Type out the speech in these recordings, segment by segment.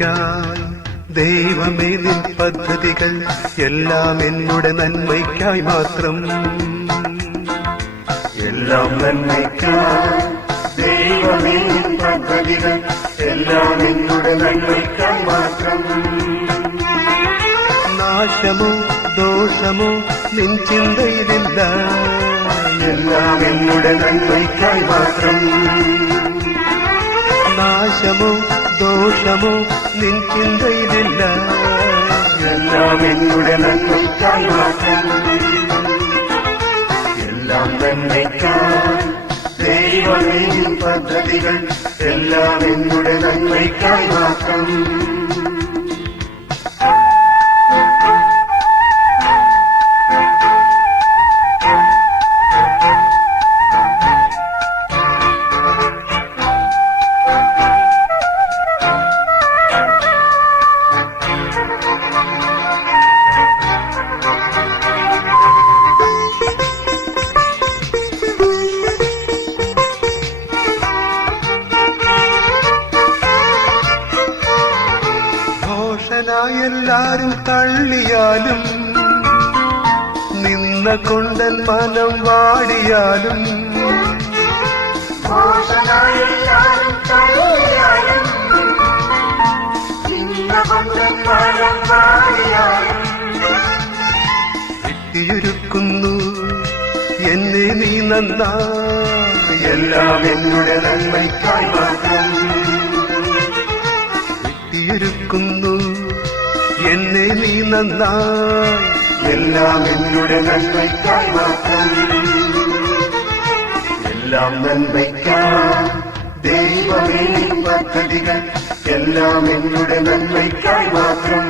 നന്മയ്ക്കായി ദൈവമേ നിൻ പദ്ധതികൾ എല്ലാം എന്നുടെ നന്മയ്ക്കായി മാത്രം. എല്ലാം നന്മയ്ക്കായി ദൈവമേ നിൻ പദ്ധതികൾ എല്ലാം എന്നുടെ നന്മയ്ക്കായി മാത്രം. നാശമോ ദോഷമോ നിൻ ചിന്തയിലില്ല, എല്ലാം എന്നുടെ നന്മയ്ക്കായി മാത്രം. നാശമോ ദോഷമോ നിൻ ചിന്തയിലില്ല, എല്ലാം എന്നുടെ നന്മയ്ക്കായി മാത്രം. എല്ലാം നന്മയ്ക്കായി ദൈവമേ നിൻ പദ്ധതികൾ എല്ലാം എന്നുടെ നന്മയ്ക്കായി മാത്രം. എല്ലാരും തള്ളിയാലും നിന്ന കൊണ്ടൻ മനം വാടിയാലും, വെട്ടിയൊരുക്കുന്നു എന്നെ നീ നന്നാ, എല്ലാം എന്നുടെ നന്മയ്ക്കായി മാത്രം. വെട്ടിയൊരുക്കുന്നു എന്നെ നീ നന്നായി, എല്ലാം എന്നുടെ നന്മയ്ക്കായി മാത്രം. എല്ലാം നന്മയ്ക്കായി ദൈവമേ നിൻ പദ്ധതികൾ എല്ലാം എന്നുടെ നന്മയ്ക്കായി മാത്രം.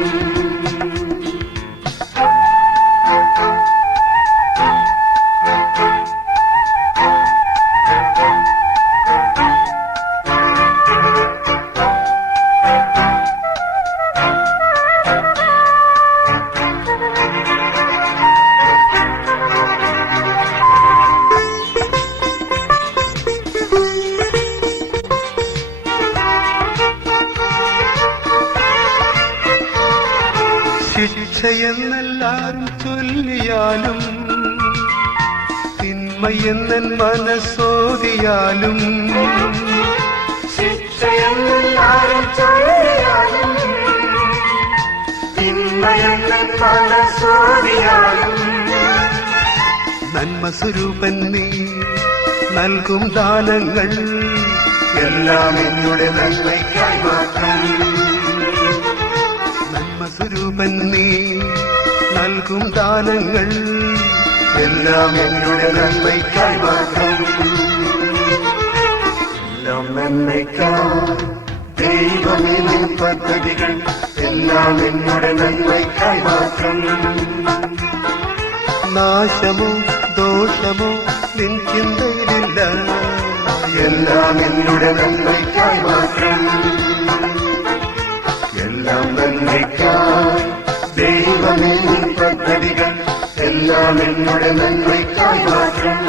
ശിക്ഷയെന്നെല്ലാരും ചൊല്ലിയാലും തിന്മയെന്നൻ മനസ്സോതിയാലും, ശിക്ഷയെന്നെല്ലാരും ചൊല്ലിയാലും തിന്മയെന്നൻ മനസ്സോതിയാലും, നന്മ സ്വരൂപൻ നീ നൽകും ദാനങ്ങൾ എല്ലാം എന്നുടെ നന്മയ്ക്കായി മാത്രം. സ്വരൂപൻ നീ നൽകും ദാനങ്ങൾ എല്ലാം എന്നുടെ നന്മയ്ക്കായി മാത്രം. എല്ലാം നന്മയ്ക്കായി ദൈവമേ നിൻ പദ്ധതികൾ എല്ലാം എന്നുടെ നന്മയ്ക്കായി മാത്രം. നാശമോ ദോഷമോ നിൻ ചിന്തയിലില്ല, എല്ലാം എന്നുടെ നന്മയ്ക്കായി മാത്രം. എല്ലാം നന്മയ്ക്കായി ദൈവമേ നിൻ പദ്ധതികൾ എല്ലാം എന്നുടെ നന്മയ്ക്കായി മാത്രം.